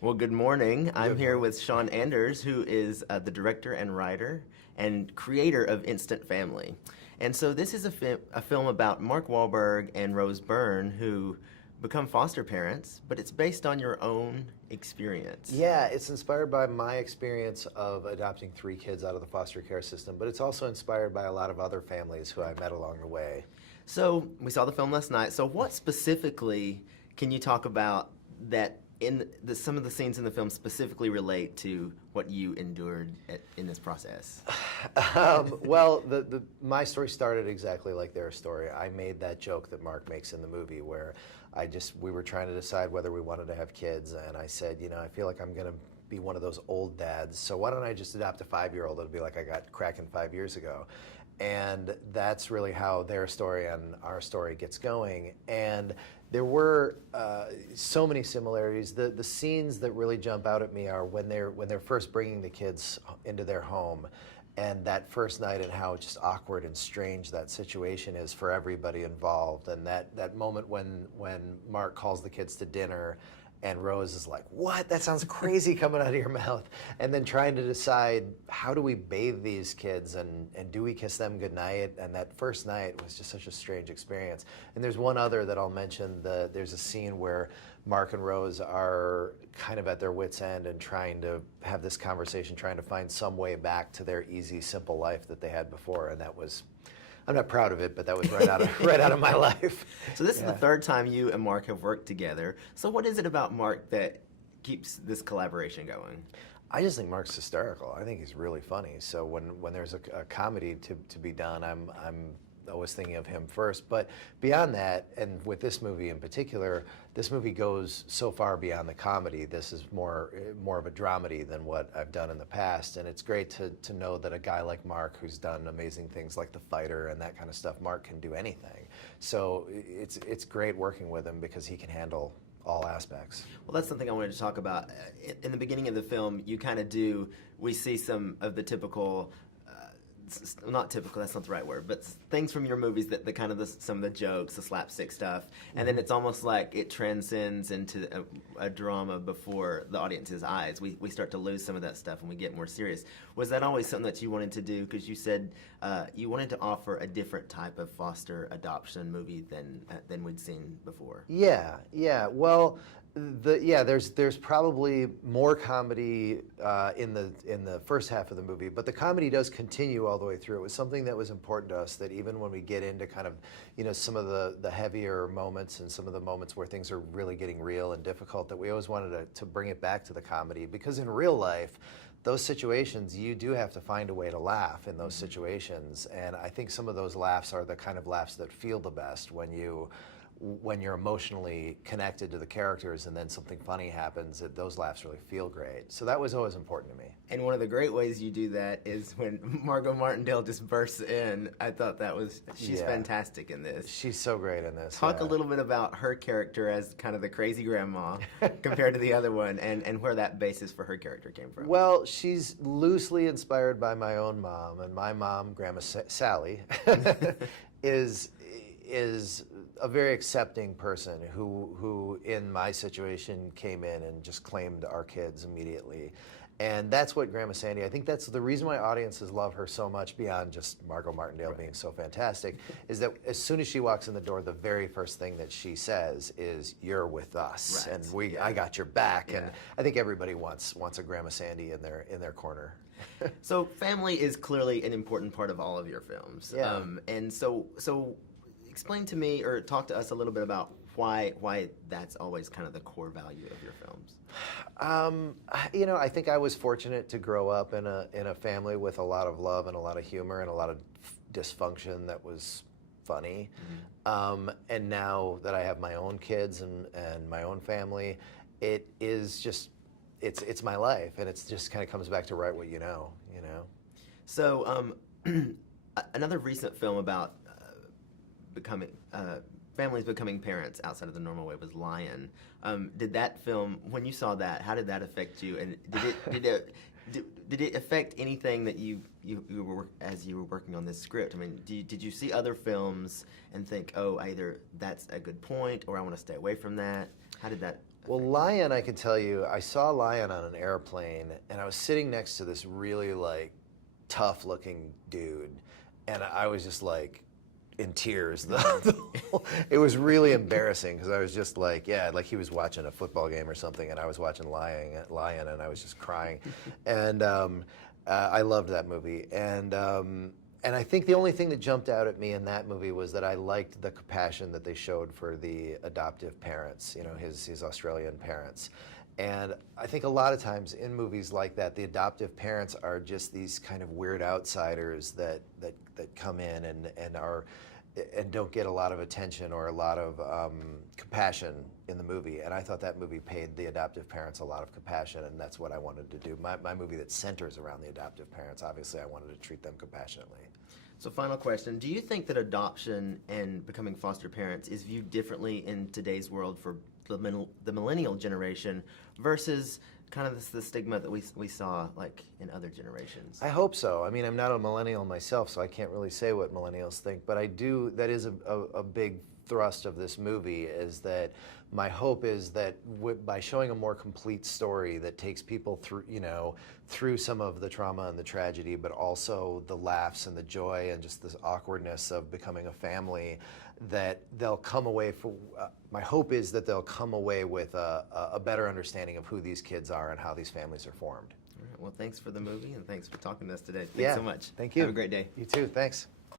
Well, good morning. I'm here with Sean Anders, who is the director and writer and creator of Instant Family. And so this is a film about Mark Wahlberg and Rose Byrne, who become foster parents, but it's based on your own experience. Yeah, it's inspired by my experience of adopting 3 kids out of the foster care system, but it's also inspired by a lot of other families who I met along the way. So we saw the film last night. So what specifically can you talk about that some of the scenes in the film specifically relate to what you endured in this process? Well, my story started exactly like their story. I made that joke that Mark makes in the movie where we were trying to decide whether we wanted to have kids, and I said, I feel like I'm going to be one of those old dads, so why don't I just adopt a 5-year-old? It'll be like I got cracking 5 years ago. And that's really how their story and our story gets going. And there were so many similarities. The scenes that really jump out at me are when they're first bringing the kids into their home, and that first night, and how just awkward and strange that situation is for everybody involved. And that moment when Mark calls the kids to dinner, and Rose is like, "What? That sounds crazy coming out of your mouth." And then trying to decide, how do we bathe these kids, and do we kiss them goodnight? And that first night was just such a strange experience. And there's one other that I'll mention. There's a scene where Mark and Rose are kind of at their wits' end and trying to have this conversation, trying to find some way back to their easy, simple life that they had before. And that was, I'm not proud of it, but that was right out of my life. So this is the third time you and Mark have worked together. So what is it about Mark that keeps this collaboration going? I just think Mark's hysterical. I think he's really funny. So when there's a comedy to be done, I'm always thinking of him first. But beyond that, and with this movie in particular, this movie goes so far beyond the comedy. This is more of a dramedy than what I've done in the past. And it's great to know that a guy like Mark, who's done amazing things like The Fighter and that kind of stuff, Mark can do anything. So it's great working with him because he can handle all aspects. Well, that's something I wanted to talk about. In the beginning of the film, we see some of the typical, not typical, that's not the right word, but things from your movies that some of the jokes, the slapstick stuff, and then it's almost like it transcends into a drama before the audience's eyes. We start to lose some of that stuff and we get more serious. Was that always something that you wanted to do? Because you said you wanted to offer a different type of foster adoption movie than we'd seen before. Yeah. Well, there's probably more comedy in the first half of the movie, but the comedy does continue all the way through. It was something that was important to us, that even when we get into kind of, some of the heavier moments and some of the moments where things are really getting real and difficult, that we always wanted to bring it back to the comedy, because in real life, those situations, you do have to find a way to laugh in those situations. And I think some of those laughs are the kind of laughs that feel the best when you're emotionally connected to the characters, and then something funny happens, those laughs really feel great. So that was always important to me. And one of the great ways you do that is when Margot Martindale just bursts in. I thought she's fantastic in this. She's so great in this. Talk a little bit about her character as kind of the crazy grandma compared to the other one, and where that basis for her character came from. Well, she's loosely inspired by my own mom, and my mom, Grandma Sally, is a very accepting person who in my situation came in and just claimed our kids immediately. And that's what Grandma Sandy, I think that's the reason why audiences love her so much, beyond just Margot Martindale being so fantastic, is that as soon as she walks in the door, the very first thing that she says is, "You're with us, and I got your back." And I think everybody wants a Grandma Sandy in their corner. So family is clearly an important part of all of your films. Yeah. And so explain to me, or talk to us a little bit about why that's always kind of the core value of your films. I think I was fortunate to grow up in a family with a lot of love and a lot of humor and a lot of dysfunction that was funny. And now that I have my own kids and my own family, it is just, it's my life, and it's just kind of comes back to write what you know. So another recent film about families becoming parents outside of the normal way was Lion. Did that film, when you saw that, how did that affect you? And did it affect anything that you were, as you were working on this script? I mean, did you see other films and think, oh, either that's a good point, or I want to stay away from that? How did that Well, Lion, I can tell you, I saw Lion on an airplane, and I was sitting next to this really like tough-looking dude, and I was just like in tears. It was really embarrassing because I was just like, yeah, like he was watching a football game or something, and I was watching Lion, and I was just crying, and I loved that movie, and I think the only thing that jumped out at me in that movie was that I liked the compassion that they showed for the adoptive parents, you know, his Australian parents. And I think a lot of times in movies like that, the adoptive parents are just these kind of weird outsiders that come in and don't get a lot of attention or a lot of compassion in the movie. And I thought that movie paid the adoptive parents a lot of compassion, and that's what I wanted to do. My movie that centers around the adoptive parents, obviously I wanted to treat them compassionately. So final question, do you think that adoption and becoming foster parents is viewed differently in today's world for the millennial generation versus kind of the stigma that we saw like in other generations? I hope so. I mean, I'm not a millennial myself, so I can't really say what millennials think, but I do, that is a big thrust of this movie, is that my hope is that by showing a more complete story that takes people through, you know, through some of the trauma and the tragedy, but also the laughs and the joy and just this awkwardness of becoming a family, that they'll come away my hope is that they'll come away with a better understanding of who these kids are and how these families are formed. All right, well, thanks for the movie and thanks for talking to us today. Thanks so much. Thank you. Have a great day. You too. Thanks.